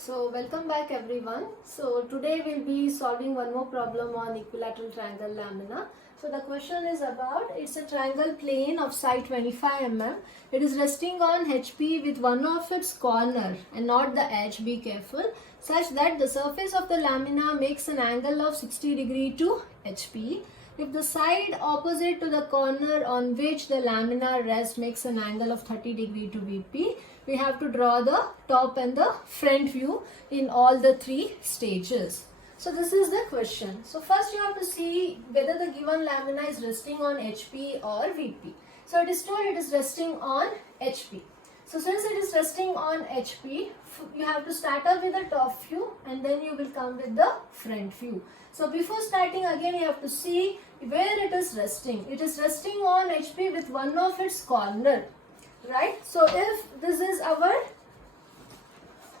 So welcome back everyone. So today we'll be solving one more problem on equilateral triangle lamina. So the question is about, it's a triangle plane of side 25 mm. It is resting on HP with one of its corner and not the edge, be careful, such that the surface of the lamina makes an angle of 60 degree to HP. If the side opposite to the corner on which the lamina rests makes an angle of 30 degree to VP, we have to draw the top and the front view in all the three stages. So this is the question. So first you have to see whether the given lamina is resting on HP or VP. So it is told it is resting on HP. So since it is resting on HP, you have to start up with the top view and then you will come with the front view. So before starting again you have to see where it is resting. It is resting on HP with one of its corner, right? So if this is our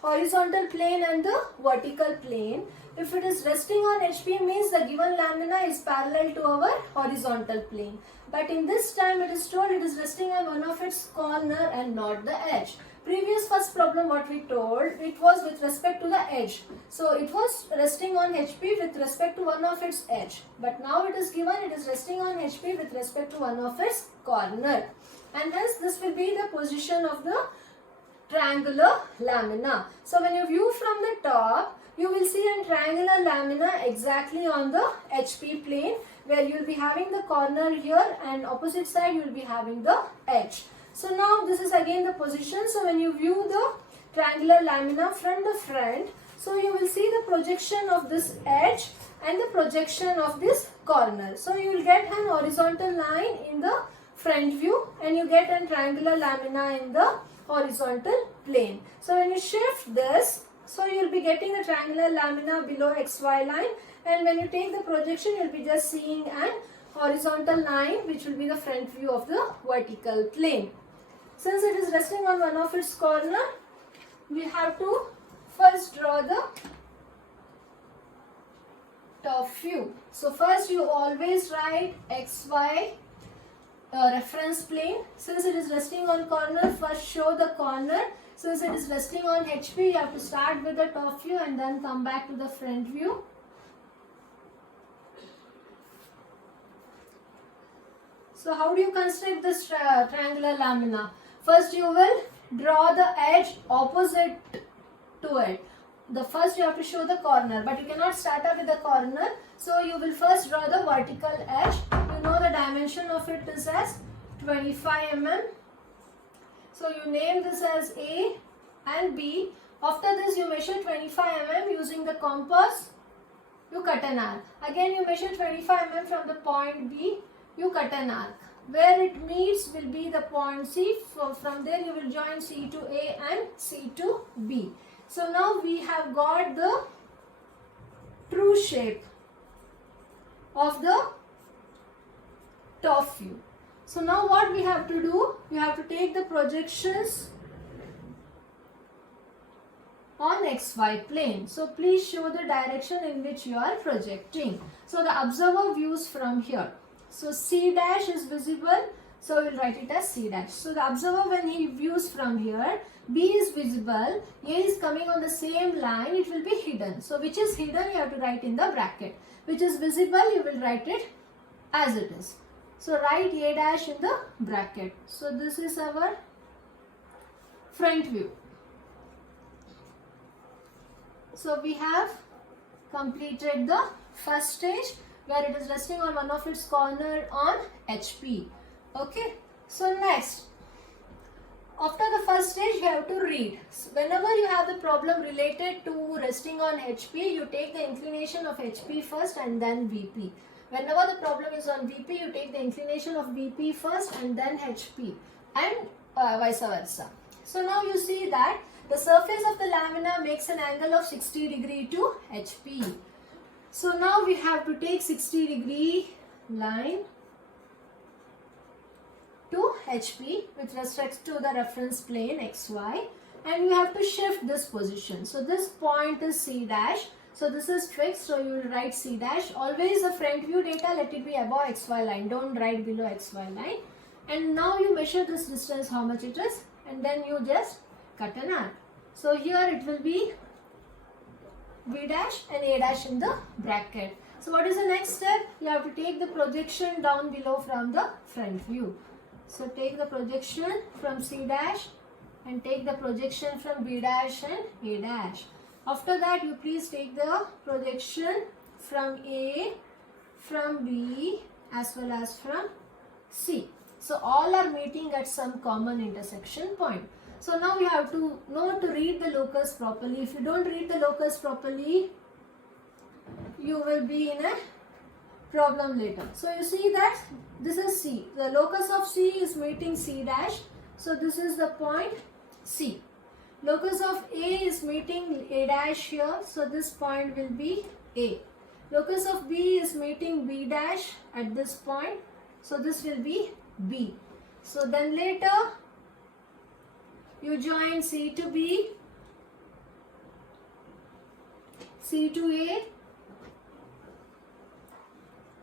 horizontal plane and the vertical plane, if it is resting on HP means the given lamina is parallel to our horizontal plane. But in this time it is told it is resting on one of its corner and not the edge. Previous first problem what we told, it was with respect to the edge. So it was resting on HP with respect to one of its edge. But now it is given it is resting on HP with respect to one of its corner. And hence this will be the position of the triangular lamina. So when you view from the top, you will see a triangular lamina exactly on the HP plane, where you will be having the corner here and opposite side you will be having the edge. So now this is again the position. So when you view the triangular lamina from the front, so you will see the projection of this edge and the projection of this corner. So you will get an horizontal line in the front view and you get a triangular lamina in the horizontal plane. So when you shift this, so you will be getting the triangular lamina below XY line, and when you take the projection you will be just seeing an horizontal line which will be the front view of the vertical plane. Since it is resting on one of its corner, we have to first draw the top view. So first you always write XY reference plane. Since it is resting on corner, first show the corner. Since it is resting on HP, you have to start with the top view and then come back to the front view. So how do you construct this triangular lamina? First you will draw the edge opposite to it. The first you have to show the corner, but you cannot start up with the corner. So you will first draw the vertical edge. You know the dimension of it is as 25 mm. So you name this as A and B. After this you measure 25 mm using the compass. You cut an arc. Again you measure 25 mm from the point B. You cut an arc. Where it meets will be the point C. From there you will join C to A and C to B. So now we have got the true shape of the top view. So now what we have to do, we have to take the projections on XY plane. So please show the direction in which you are projecting. So the observer views from here. So C dash is visible, so we will write it as C dash. So the observer, when he views from here, B is visible, A is coming on the same line, it will be hidden. So which is hidden you have to write in the bracket. Which is visible you will write it as it is. So write A dash in the bracket. So this is our front view. So we have completed the first stage where it is resting on one of its corner on HP. Okay. So next, after the first stage you have to read. So whenever you have the problem related to resting on HP, you take the inclination of HP first and then VP. Whenever the problem is on VP, you take the inclination of VP first and then HP, and vice versa. So now you see that the surface of the lamina makes an angle of 60 degree to HP. So now we have to take 60 degree line to HP with respect to the reference plane XY, and you have to shift this position. So this point is C dash. So this is fixed, so you will write C dash. Always the front view data, let it be above XY line. Don't write below XY line. And now you measure this distance, how much it is, and then you just cut an arc. So here it will be B dash and A dash in the bracket. So what is the next step? You have to take the projection down below from the front view. So take the projection from C dash and take the projection from B dash and A dash. After that, you please take the projection from A, from B as well as from C. So all are meeting at some common intersection point. So now you have to know to read the locus properly. If you don't read the locus properly, you will be in a problem later. So you see that this is C. The locus of C is meeting C dash. So this is the point C. Locus of A is meeting A dash here. So this point will be A. Locus of B is meeting B dash at this point. So this will be B. So then later you join C to B, C to A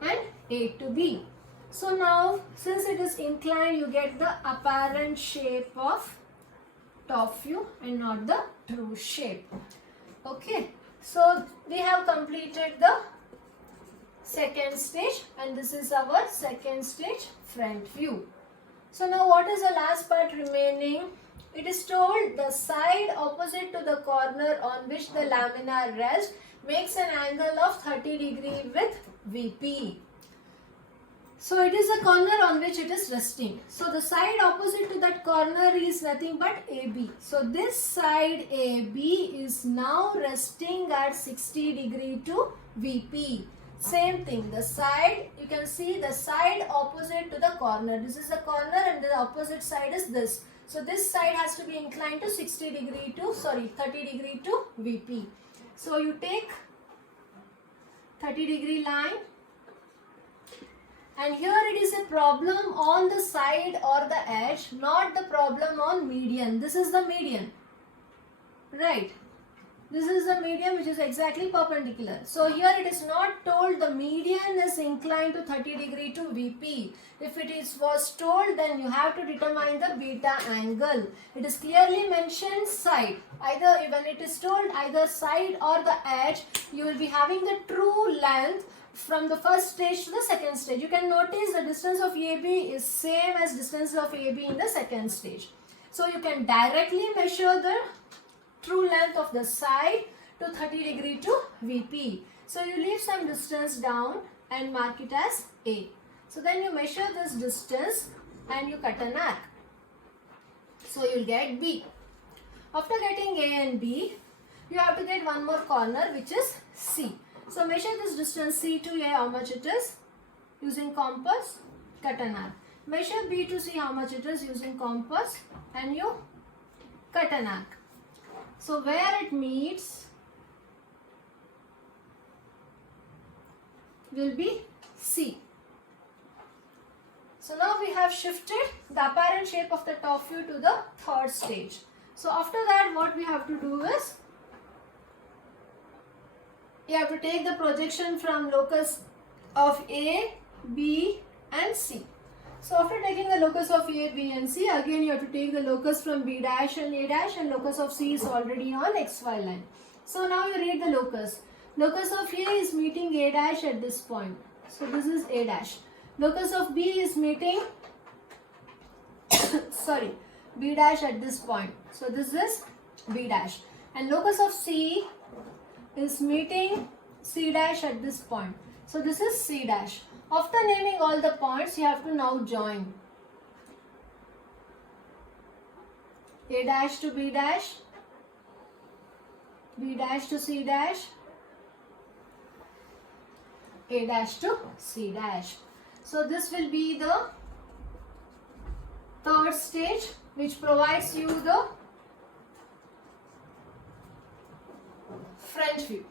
and A to B. So now since it is inclined, you get the apparent shape of top view and not the true shape. Okay, so we have completed the second stage and this is our second stage front view. So now what is the last part remaining? It is told the side opposite to the corner on which the lamina rests makes an angle of 30 degree with VP. So it is the corner on which it is resting. So the side opposite to that corner is nothing but AB. So this side AB is now resting at 60 degree to VP. Same thing, the side, you can see the side opposite to the corner. This is the corner and the opposite side is this. So this side has to be inclined to 30 degree to VP. So you take 30 degree line. And here it is a problem on the side or the edge, not the problem on median. This is the median, right? This is the median which is exactly perpendicular. So here it is not told the median is inclined to 30 degree to VP. If it was told, then you have to determine the beta angle. It is clearly mentioned side. Either when it is told either side or the edge, you will be having the true length from the first stage to the second stage. You can notice the distance of AB is same as distance of AB in the second stage. So you can directly measure the true length of the side to 30 degree to VP. So you leave some distance down and mark it as A. So then you measure this distance and you cut an arc. So you'll get B. After getting A and B, you have to get one more corner which is C. So measure this distance C to A, how much it is, using compass, cut an arc. Measure B to C, how much it is, using compass, and you cut an arc. So where it meets will be C. So now we have shifted the apparent shape of the top view to the third stage. So after that, what we have to do is, you have to take the projection from locus of A, B and C. So after taking the locus of A, B and C, again you have to take the locus from B dash and A dash, and locus of C is already on XY line. So now you read the locus. Locus of A is meeting A dash at this point. So this is A dash. Locus of B is meeting B dash at this point. So this is B dash. And locus of C is meeting C dash at this point. So this is C dash. After naming all the points, you have to now join A dash to B dash, B dash to C dash, A dash to C dash. So this will be the third stage, which provides you the front view.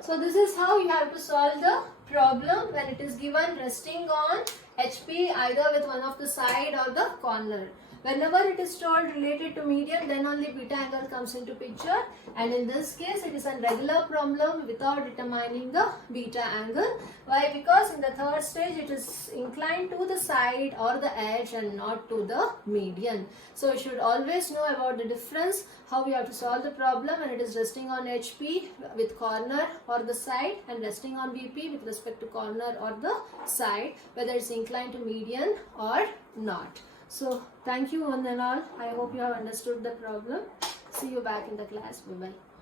So this is how you have to solve the problem when it is given resting on HP either with one of the side or the corner. Whenever it is told related to median, then only beta angle comes into picture, and in this case it is a regular problem without determining the beta angle. Why? Because in the third stage it is inclined to the side or the edge and not to the median. So you should always know about the difference, how we have to solve the problem when it is resting on HP with corner or the side, and resting on VP with respect to corner or the side, whether it's inclined to median or not. So thank you one and all. I hope you have understood the problem. See you back in the class. Bye bye.